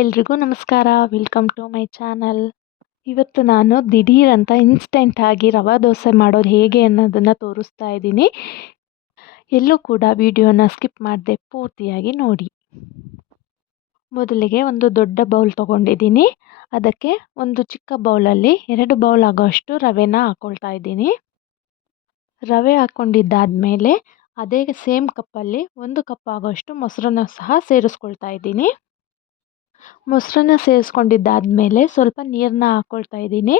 ಎಲ್ರಿಗೂ ನಮಸ್ಕಾರ. Welcome to my channel. ಇವತ್ತು ನಾನು ದಿಢೀರ್ ಅಂತ ಇನ್ಸ್ಟೆಂಟ್ ಆಗಿ ರವಾ ದೋಸೆ ಮಾಡೋದು ಹೇಗೆ ಅನ್ನೋದನ್ನು ತೋರಿಸ್ತಾ ಇದ್ದೀನಿ. ಎಲ್ಲೂ ಕೂಡ ವಿಡಿಯೋನ ಸ್ಕಿಪ್ ಮಾಡದೆ ಪೂರ್ತಿಯಾಗಿ ನೋಡಿ. ಮೊದಲಿಗೆ ಒಂದು ದೊಡ್ಡ ಬೌಲ್ ತೊಗೊಂಡಿದ್ದೀನಿ. ಅದಕ್ಕೆ ಒಂದು ಚಿಕ್ಕ ಬೌಲಲ್ಲಿ 2 ಬೌಲ್ ಆಗೋಷ್ಟು ರವೆನ ಹಾಕ್ಕೊಳ್ತಾ ಇದ್ದೀನಿ. ರವೆ ಹಾಕ್ಕೊಂಡಿದ್ದಾದಮೇಲೆ ಅದೇ ಸೇಮ್ ಕಪ್ಪಲ್ಲಿ 1 ಕಪ್ ಆಗೋಷ್ಟು ಮೊಸರನ್ನ ಸಹ ಸೇರಿಸ್ಕೊಳ್ತಾ ಇದ್ದೀನಿ. ಮೊಸರನ್ನ ಸೇರಿಸ್ಕೊಂಡಿದ್ದಾದಮೇಲೆ ಸ್ವಲ್ಪ ನೀರನ್ನ ಹಾಕ್ಕೊಳ್ತಾ ಇದ್ದೀನಿ,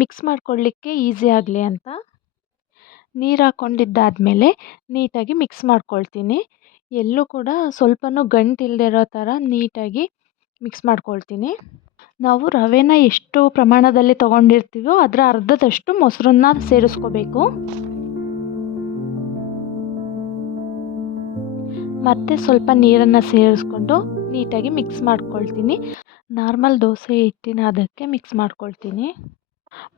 ಮಿಕ್ಸ್ ಮಾಡ್ಕೊಳ್ಳಿಕ್ಕೆ ಈಸಿ ಆಗಲಿ ಅಂತ. ನೀರು ಹಾಕ್ಕೊಂಡಿದ್ದಾದಮೇಲೆ ನೀಟಾಗಿ ಮಿಕ್ಸ್ ಮಾಡ್ಕೊಳ್ತೀನಿ. ಎಲ್ಲೂ ಕೂಡ ಸ್ವಲ್ಪನೂ ಗಂಟಿಲ್ಲದೆ ಇರೋ ಥರ ನೀಟಾಗಿ ಮಿಕ್ಸ್ ಮಾಡ್ಕೊಳ್ತೀನಿ. ನಾವು ರವೆನ ಎಷ್ಟು ಪ್ರಮಾಣದಲ್ಲಿ ತೊಗೊಂಡಿರ್ತೀವೋ ಅದರ ಅರ್ಧದಷ್ಟು ಮೊಸರನ್ನ ಸೇರಿಸ್ಕೋಬೇಕು. ಮತ್ತು ಸ್ವಲ್ಪ ನೀರನ್ನು ಸೇರಿಸ್ಕೊಂಡು ನೀಟಾಗಿ ಮಿಕ್ಸ್ ಮಾಡ್ಕೊಳ್ತೀನಿ. ನಾರ್ಮಲ್ ದೋಸೆ ಹಿಟ್ಟಿನ ಅದಕ್ಕೆ ಮಿಕ್ಸ್ ಮಾಡ್ಕೊಳ್ತೀನಿ.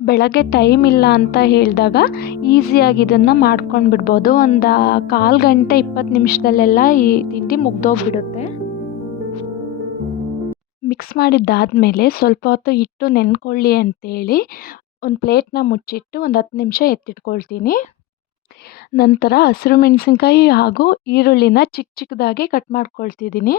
ಬೆಳಗ್ಗೆ ಟೈಮ್ ಇಲ್ಲ ಅಂತ ಹೇಳಿದಾಗ ಈಸಿಯಾಗಿ ಇದನ್ನು ಮಾಡ್ಕೊಂಡು ಬಿಡ್ಬೋದು. ಒಂದು 1/4 ಗಂಟೆ 20 ನಿಮಿಷದಲ್ಲೆಲ್ಲ ಈ ತಿಂಡಿ ಮುಗ್ದೋಗ್ಬಿಡುತ್ತೆ. ಮಿಕ್ಸ್ ಮಾಡಿದ್ದಾದಮೇಲೆ ಸ್ವಲ್ಪ ಹೊತ್ತು ಹಿಟ್ಟು ನೆನ್ಕೊಳ್ಳಿ ಅಂತೇಳಿ ಒಂದು ಪ್ಲೇಟ್ನ ಮುಚ್ಚಿಟ್ಟು ಒಂದು 10 ನಿಮಿಷ ಎತ್ತಿಟ್ಕೊಳ್ತೀನಿ. ನಂತರ ಹಸಿರು ಮೆಣಸಿನ್ಕಾಯಿ ಹಾಗೂ ಈರುಳ್ಳಿನ ಚಿಕ್ಕ ಚಿಕ್ಕದಾಗಿ ಕಟ್ ಮಾಡ್ಕೊಳ್ತಿದ್ದೀನಿ.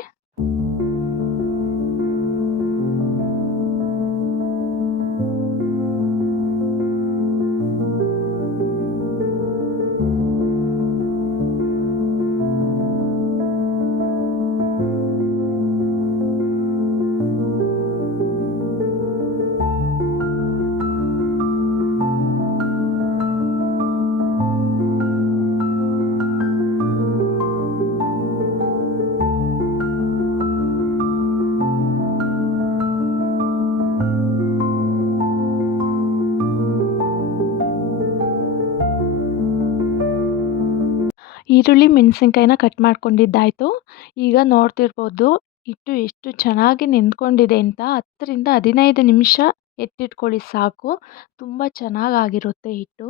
ಈರುಳ್ಳಿ ಮೆಣಸಿನ್ಕಾಯಿನ ಕಟ್ ಮಾಡ್ಕೊಂಡಿದ್ದಾಯಿತು. ಈಗ ನೋಡ್ತಿರ್ಬೋದು ಹಿಟ್ಟು ಎಷ್ಟು ಚೆನ್ನಾಗಿ ನೆಂದ್ಕೊಂಡಿದೆ ಅಂತ. 10-15 ನಿಮಿಷ ಎತ್ತಿಟ್ಕೊಳ್ಳಿ ಸಾಕು, ತುಂಬ ಚೆನ್ನಾಗಾಗಿರುತ್ತೆ ಹಿಟ್ಟು.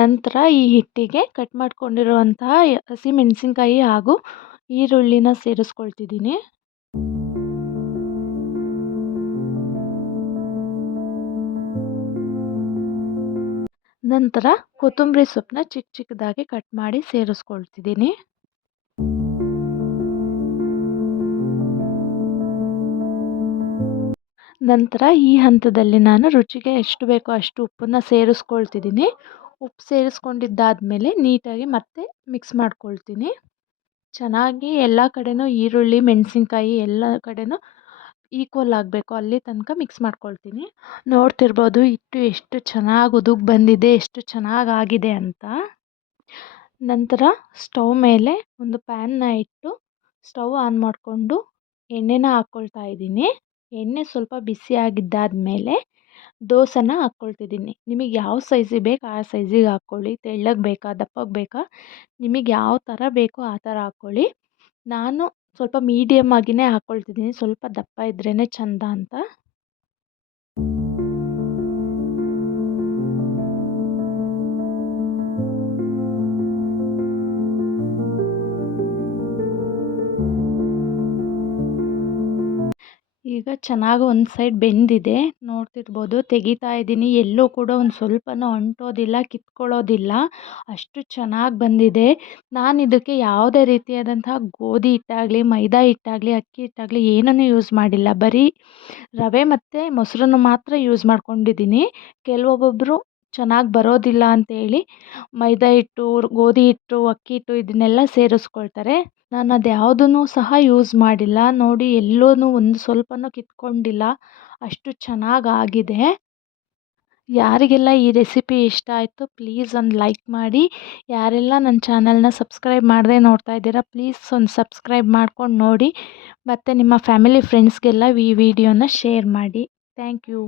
ನಂತರ ಈ ಹಿಟ್ಟಿಗೆ ಕಟ್ ಮಾಡ್ಕೊಂಡಿರುವಂತಹ ಹಸಿ ಮೆಣಸಿನ್ಕಾಯಿ ಹಾಗೂ ಈರುಳ್ಳಿನ ಸೇರಿಸ್ಕೊಳ್ತಿದ್ದೀನಿ. ನಂತರ ಕೊತ್ತಂಬರಿ ಸೊಪ್ಪನ್ನ ಚಿಕ್ಕ ಚಿಕ್ಕದಾಗಿ ಕಟ್ ಮಾಡಿ ಸೇರಿಸ್ಕೊಳ್ತಿದ್ದೀನಿ. ನಂತರ ಈ ಹಂತದಲ್ಲಿ ನಾನು ರುಚಿಗೆ ಎಷ್ಟು ಬೇಕೋ ಅಷ್ಟು ಉಪ್ಪನ್ನು ಸೇರಿಸ್ಕೊಳ್ತಿದ್ದೀನಿ. ಉಪ್ಪು ಸೇರಿಸ್ಕೊಂಡಿದ್ದಾದಮೇಲೆ ನೀಟಾಗಿ ಮತ್ತೆ ಮಿಕ್ಸ್ ಮಾಡ್ಕೊಳ್ತೀನಿ. ಚೆನ್ನಾಗಿ ಎಲ್ಲ ಕಡೆನೂ ಈರುಳ್ಳಿ ಮೆಣಸಿನ್ಕಾಯಿ ಎಲ್ಲ ಕಡೆನೂ ಈಕ್ವಲ್ ಆಗಬೇಕು, ಅಲ್ಲಿ ತನಕ ಮಿಕ್ಸ್ ಮಾಡ್ಕೊಳ್ತೀನಿ. ನೋಡ್ತಿರ್ಬೋದು ಹಿಟ್ಟು ಎಷ್ಟು ಚೆನ್ನಾಗಿ ಉದುಗ್ ಬಂದಿದೆ, ಎಷ್ಟು ಚೆನ್ನಾಗಾಗಿದೆ ಅಂತ. ನಂತರ ಸ್ಟವ್ ಮೇಲೆ ಒಂದು ಪ್ಯಾನ್ನ ಇಟ್ಟು ಸ್ಟವ್ ಆನ್ ಮಾಡಿಕೊಂಡು ಎಣ್ಣೆನ ಹಾಕ್ಕೊಳ್ತಾ ಇದ್ದೀನಿ. ಎಣ್ಣೆ ಸ್ವಲ್ಪ ಬಿಸಿ ಆಗಿದ್ದಾದಮೇಲೆ ದೋಸೆನ ಹಾಕ್ಕೊಳ್ತಿದ್ದೀನಿ. ನಿಮಗೆ ಯಾವ ಸೈಜಿಗೆ ಬೇಕು ಆ ಸೈಜಿಗೆ ಹಾಕ್ಕೊಳ್ಳಿ. ತೆಳ್ಳಗೆ ಬೇಕಾ ದಪ್ಪಗೆ ಬೇಕಾ, ನಿಮಗೆ ಯಾವ ಥರ ಬೇಕೋ ಆ ಥರ ಹಾಕ್ಕೊಳ್ಳಿ. ನಾನು ಸ್ವಲ್ಪ ಮೀಡಿಯಮ್ ಆಗಿಯೇ ಹಾಕ್ಕೊಳ್ತಿದ್ದೀನಿ, ಸ್ವಲ್ಪ ದಪ್ಪ ಇದ್ರೇ ಚೆಂದ ಅಂತ. ಈಗ ಚೆನ್ನಾಗಿ ಒಂದು ಸೈಡ್ ಬೆಂದಿದೆ, ನೋಡ್ತಿರ್ಬೋದು. ತೆಗಿತಾ ಇದ್ದೀನಿ, ಎಲ್ಲೂ ಕೂಡ ಒಂದು ಸ್ವಲ್ಪನೂ ಅಂಟೋದಿಲ್ಲ, ಕಿತ್ಕೊಳ್ಳೋದಿಲ್ಲ, ಅಷ್ಟು ಚೆನ್ನಾಗಿ ಬಂದಿದೆ. ನಾನು ಇದಕ್ಕೆ ಯಾವುದೇ ರೀತಿಯಾದಂತಹ ಗೋಧಿ ಹಿಟ್ಟಾಗಲಿ ಮೈದಾ ಹಿಟ್ಟಾಗಲಿ ಅಕ್ಕಿ ಹಿಟ್ಟಾಗಲಿ ಏನನ್ನೂ ಯೂಸ್ ಮಾಡಿಲ್ಲ. ಬರೀ ರವೆ ಮತ್ತು ಮೊಸರನ್ನು ಮಾತ್ರ ಯೂಸ್ ಮಾಡ್ಕೊಂಡಿದ್ದೀನಿ. ಕೆಲವೊಬ್ಬೊಬ್ಬರು ಚೆನ್ನಾಗಿ ಬರೋದಿಲ್ಲ ಅಂತೇಳಿ ಮೈದಾ ಹಿಟ್ಟು, ಗೋಧಿ ಹಿಟ್ಟು, ಅಕ್ಕಿ ಹಿಟ್ಟು ಇದನ್ನೆಲ್ಲ ಸೇರಿಸ್ಕೊಳ್ತಾರೆ. ನಾನು ಅದು ಯಾವುದನ್ನೂ ಸಹ ಯೂಸ್ ಮಾಡಿಲ್ಲ. ನೋಡಿ ಎಲ್ಲೂ ಒಂದು ಸ್ವಲ್ಪನೂ ಕಿತ್ಕೊಂಡಿಲ್ಲ, ಅಷ್ಟು ಚೆನ್ನಾಗಾಗಿದೆ. ಯಾರಿಗೆಲ್ಲ ಈ ರೆಸಿಪಿ ಇಷ್ಟ ಆಯಿತು ಪ್ಲೀಸ್ ಒಂದು ಲೈಕ್ ಮಾಡಿ. ಯಾರೆಲ್ಲ ನನ್ನ ಚಾನಲ್ನ ಸಬ್ಸ್ಕ್ರೈಬ್ ಮಾಡದೆ ನೋಡ್ತಾ ಇದ್ದೀರಾ ಪ್ಲೀಸ್ ಒಂದು ಸಬ್ಸ್ಕ್ರೈಬ್ ಮಾಡ್ಕೊಂಡು ನೋಡಿ. ಮತ್ತು ನಿಮ್ಮ ಫ್ಯಾಮಿಲಿ ಫ್ರೆಂಡ್ಸ್ಗೆಲ್ಲ ಈ ವಿಡಿಯೋನ ಶೇರ್ ಮಾಡಿ. Thank you.